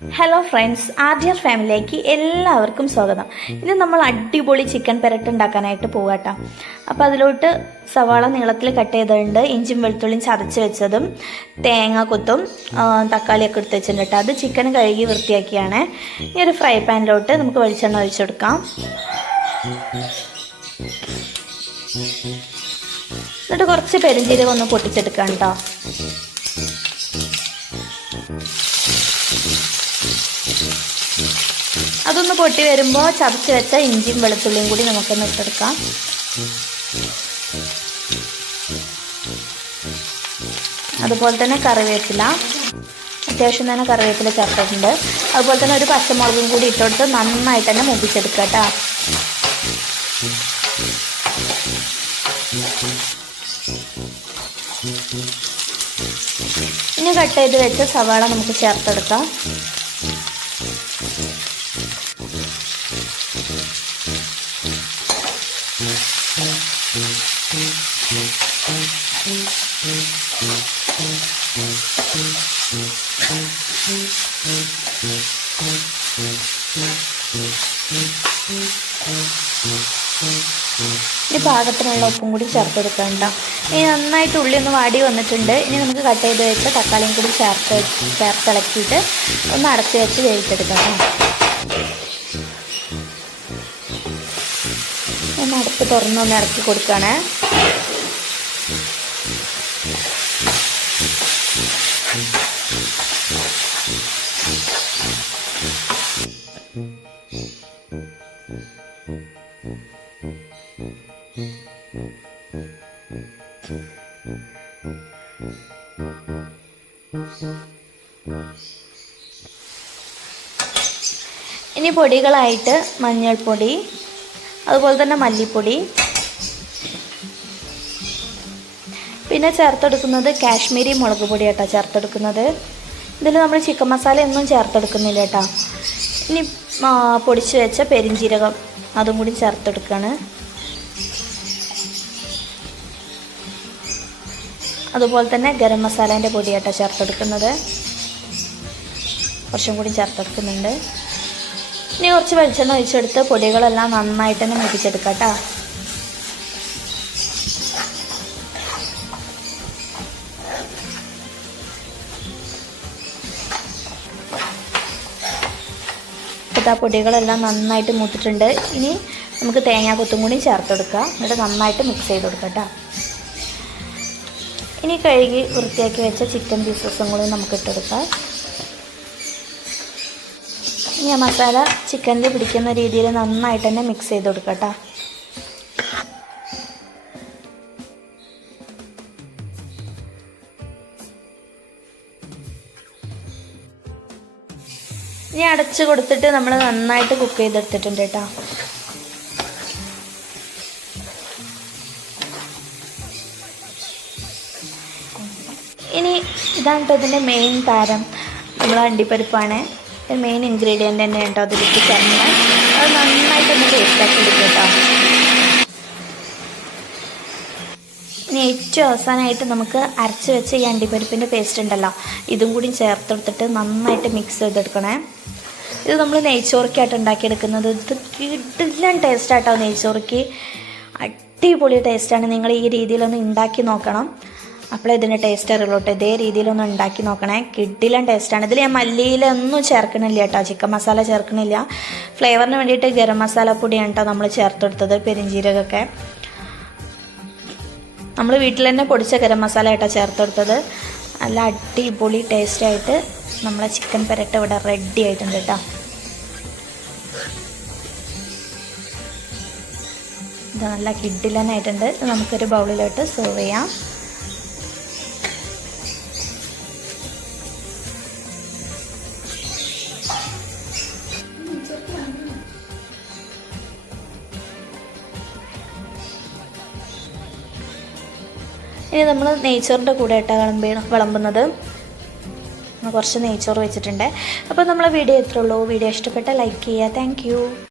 Hello friends, ആർജിയർ ഫാമിലിയിലേക്ക് എല്ലാവർക്കും സ്വാഗതം. ഇന്ന് നമ്മൾ അടിപൊളി ചിക്കൻ പെരട്ട് ഉണ്ടാക്കാനായിട്ട് പോകാട്ടോ. അപ്പോൾ അതിലോട്ട് സവാള നീളത്തിൽ കട്ട് ചെയ്തിട്ടുണ്ട്, ഇഞ്ചിയും വെളുത്തുള്ളിയും ചതച്ച് വെച്ചതും തേങ്ങ കൊത്തും തക്കാളിയൊക്കെ എടുത്ത് വെച്ചിട്ടുണ്ട് കേട്ടോ. അത് ചിക്കൻ കഴുകി വൃത്തിയാക്കിയാണ്. ഈ ഒരു ഫ്രൈ പാനിലോട്ട് നമുക്ക് വെളിച്ചെണ്ണ ഒഴിച്ചെടുക്കാം. എന്നിട്ട് കുറച്ച് പെരുംജീരകം ഒന്ന് പൊട്ടിച്ചെടുക്കാം കേട്ടോ. അതൊന്ന് പൊട്ടി വരുമ്പോൾ ചതച്ച് വെച്ച ഇഞ്ചിയും വെളുത്തുള്ളിയും കൂടി നമുക്കൊന്ന് ഇട്ടെടുക്കാം. അതുപോലെ തന്നെ കറിവേപ്പില, അത്യാവശ്യം തന്നെ കറിവേപ്പില ചേർത്തിട്ടുണ്ട്. അതുപോലെ തന്നെ ഒരു പച്ചമുളകും കൂടി ഇട്ടുകൊടുത്ത് നന്നായിട്ട് തന്നെ മൂപ്പിച്ചെടുക്കുക കേട്ടോ. ഇനി കട്ട് ചെയ്ത് വെച്ച സവാള നമുക്ക് ചേർത്തെടുക്കാം. ഇനി പാകത്തിനുള്ള ഉപ്പും കൂടി ചേർത്തെടുക്കണ്ട. ഇനി നന്നായിട്ട് ഉള്ളി ഒന്ന് വാടി വന്നിട്ടുണ്ട്. ഇനി നമുക്ക് കട്ട് ചെയ്ത് വെച്ച തക്കാളിയും കൂടി ചേർത്തിളക്കിയിട്ട് ഒന്ന് അടച്ച് വെച്ച് വേവിച്ചെടുക്കാം. ഒന്ന് അടുപ്പ് തുറന്നൊന്ന് ഇറക്കി കൊടുക്കുകയാണ്. ഇനി പൊടികളായിട്ട് മഞ്ഞൾപ്പൊടി, അതുപോലെ തന്നെ മല്ലിപ്പൊടി, പിന്നെ ചേർത്തെടുക്കുന്നത് കാശ്മീരി മുളക് പൊടി കേട്ടോ ചേർത്തെടുക്കുന്നത്. ഇതിൽ നമ്മൾ ചിക്കൻ മസാല ഒന്നും ചേർത്തെടുക്കുന്നില്ല കേട്ടോ. ഇനി പൊടിച്ച് വെച്ച പെരിഞ്ജീരകം അതും കൂടി ചേർത്തെടുക്കുകയാണ്. അതുപോലെ തന്നെ ഗരം മസാലേൻ്റെ പൊടി കേട്ടോ ചേർത്തെടുക്കുന്നത്. കുറച്ചും കൂടി ചേർത്തെടുക്കുന്നുണ്ട്. ഇനി കുറച്ച് വെളിച്ചെണ്ണ ഒഴിച്ചെടുത്ത് പൊടികളെല്ലാം നന്നായിട്ട് തന്നെ മൂപ്പിച്ചെടുക്കാം കേട്ടോ. ആ പൊടികളെല്ലാം നന്നായിട്ട് മൂത്തിട്ടുണ്ട്. ഇനി നമുക്ക് തേങ്ങാക്കൊത്തും കൂടി ചേർത്തെടുക്കുക. എന്നിട്ട് നന്നായിട്ട് മിക്സ് ചെയ്ത് കൊടുക്കാം കേട്ടോ. ഇനി കഴുകി വൃത്തിയാക്കി വെച്ച ചിക്കൻ പീസസും കൂടി നമുക്ക് ഇട്ടെടുക്കാം. ഇനി ആ മസാല ചിക്കനിൽ പിടിക്കുന്ന രീതിയിൽ നന്നായിട്ട് തന്നെ മിക്സ് ചെയ്ത് കൊടുക്കാം കേട്ടോ. ഇനി അടച്ച് കൊടുത്തിട്ട് നമ്മൾ നന്നായിട്ട് കുക്ക് ചെയ്തെടുത്തിട്ടുണ്ട് കേട്ടോ. ഇനി ഇതാണ് കേട്ടോ ഇതിൻ്റെ മെയിൻ താരം, നമ്മൾ അണ്ടിപ്പരിപ്പാണ് മെയിൻ ഇൻഗ്രീഡിയൻ്റ് തന്നെ കേട്ടോ. അതിലേക്ക് ചേർന്നാൽ അത് നന്നായിട്ടൊന്ന് ടേസ്റ്റാക്കി എടുക്കും കേട്ടോ. ഇനി ഏറ്റവും അവസാനമായിട്ട് നമുക്ക് അരച്ച് വെച്ച ഈ അണ്ടിപ്പരിപ്പിൻ്റെ പേസ്റ്റ് ഉണ്ടല്ലോ, ഇതും കൂടി ചേർത്തെടുത്തിട്ട് നന്നായിട്ട് മിക്സ് ചെയ്തെടുക്കണേ. ഇത് നമ്മൾ നെയ്ച്ചോറിക്കായിട്ട് ഉണ്ടാക്കിയെടുക്കുന്നത്. ഇത് കിടിലൻ ടേസ്റ്റായിട്ടോ. നെയ്ച്ചോറിക്ക് അടിപൊളി ടേസ്റ്റാണ്. നിങ്ങൾ ഈ രീതിയിലൊന്ന് ഉണ്ടാക്കി നോക്കണം, അപ്പോൾ ഇതിൻ്റെ ടേസ്റ്റ് അറിയുള്ളൂ. ഇതേ രീതിയിലൊന്ന് ഉണ്ടാക്കി നോക്കണേ. കിടിലൻ ടേസ്റ്റാണ്. ഇതിൽ ഞാൻ മല്ലിയിലൊന്നും ചേർക്കണില്ല കേട്ടോ, ചിക്കൻ മസാല ചേർക്കണില്ല. ഫ്ലേവറിന് വേണ്ടിയിട്ട് ഗരം മസാല പൊടിയാണ് കേട്ടോ നമ്മൾ ചേർത്തെടുത്തത്, പെരിഞ്ജീരകമൊക്കെ നമ്മൾ വീട്ടിൽ തന്നെ പൊടിച്ച ഗരം മസാല കേട്ടോ ചേർത്തെടുത്തത്. നല്ല അടിപൊളി ടേസ്റ്റായിട്ട് നമ്മളെ ചിക്കൻ പെരട്ട് ഇവിടെ റെഡി ആയിട്ടുണ്ട് കേട്ടോ. ഇത് നല്ല കിടിലനായിട്ടുണ്ട്. നമുക്കൊരു ബൗളിലോട്ട് സെർവ് ചെയ്യാം. ഇനി നമ്മൾ നെയ്ച്ചോറിൻ്റെ കൂടെ ആയിട്ടാണ് വിളമ്പുന്നത്. കുറച്ച് നെയ്ച്ചോറ് വെച്ചിട്ടുണ്ട്. അപ്പോൾ നമ്മളെ വീഡിയോ ഇത്രേ ഉള്ളൂ. വീഡിയോ ഇഷ്ടപ്പെട്ടാൽ ലൈക്ക് ചെയ്യുക. താങ്ക്